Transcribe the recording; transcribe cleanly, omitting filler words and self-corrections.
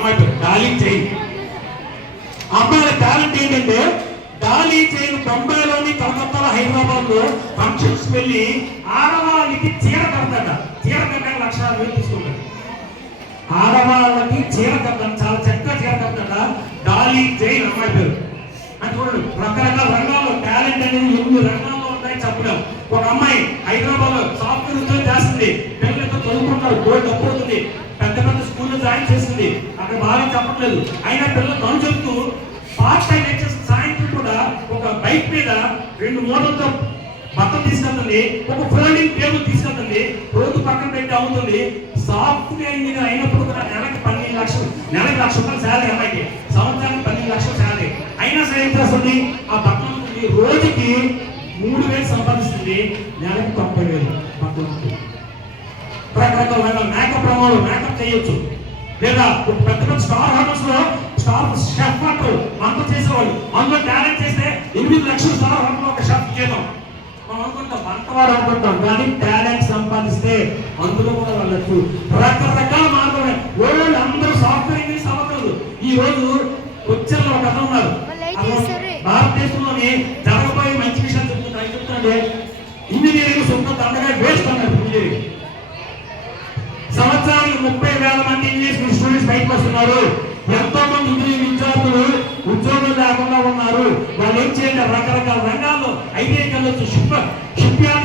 అమ్మాయి పేరు డార్లింగ్ జైన్. అమ్మాయిల టాలెంట్ ఏంటంటే డాలీ జైన్ బొంబాయిలోని, కలకత్తాలో, హైదరాబాద్ లో ఫంక్షన్స్ వెళ్ళి ఆడవాళ్ళకి చీర కడతాడ. చీర కట్టడానికి లక్ష తీసుకుంటాడు. ఆడవాళ్ళకి చీర కడతాడు, చాలా చక్కగా చీర కడతాడ. డాలీ జైన్ అమ్మాయి పేరు. అని చూడండి, రకరకాల రంగాల్లో టాలెంట్ అనేది 8 రంగాల్లో ఉంటాయని చెప్పలేం. ఒక అమ్మాయి హైదరాబాద్ లో సాఫ్ట్వేర్ ఉద్యోగం చేస్తుంది, పిల్లలతో చదువుకుంటారు, గోల్డ్ డబ్బు అవుతుంది, పెద్ద పెద్ద స్కూల్లో జాయిన్ చేస్తుంది. అక్కడ బాగా చెప్పట్లేదు, అయినా పిల్లలు కను చెప్తూ పార్ట్ టైం లెక్చర్స్ సాయంత్రం కూడా ఒక బైక్ మీద 2 మూటలతో బట్టలు తీసుకెళ్తుంది, ఒక ఫోల్డింగ్ టేబుల్ తీసుకెళ్తుంది, రోజు పక్కన పెట్టి అమ్ముతుంది. సాఫ్ట్వేర్ ఇంజనీర్ అయినప్పుడు కూడా నెలకి 12 లక్షలు, నెలకి ₹1,00,000 శాలరీ అమ్మాయికి, సంవత్సరానికి 12 లక్షలు శాలరీ. అయినా సరే ఏం చేస్తుంది, ఆ బట్టలు రోజుకి 3,000 సంపాదిస్తుంది, నెలకి 90,000 బట్టలు. రకరకాల మేకప్ రంగంలో మేకప్ చేయొచ్చు, లేదా పెద్ద పెద్ద స్టార్ హోటల్స్ లో స్టార్ షెఫ్ అంటారు, వంట చేసేవాళ్ళు. అందులో టాలెంట్ చేస్తే 8 లక్షలు స్టార్ హోటల్ ఒక షెఫ్ చేయడం. మనం అనుకుంటాం వంటవాడు అనుకుంటాం, కానీ టాలెంట్ సంపాదిస్తే అందులో కూడా వెళ్ళచ్చు. రకరకాల మార్గమే. వాళ్ళు అందరూ సాఫ్ట్వేర్ ఇంజనీర్స్ అవ్వకూడదు. ఈ రోజు వచ్చేలో ఒక కథ ఉన్నారు, భారతదేశంలోని జరగబోయే మంచి విషయాలు చెప్తున్నారు. ఏం చెప్తుంటే ఇంజనీరింగ్ సొంత దండగా వేస్ట్ అన్నారు. ఇంజనీరింగ్ సంవత్సరానికి 30,000 మంది ఇంజనీరింగ్ స్టూడెంట్స్ బయటకు వస్తున్నారు. ఎంతో మంది ఇంజనీరింగ్ విద్యార్థులు ఉద్యోగం లేకుండా ఉన్నారు. వాళ్ళు ఏం చేయాలి, రకరకాల రంగాల్లో ఐటీఐ కలవచ్చు, షిప్ యార్డ్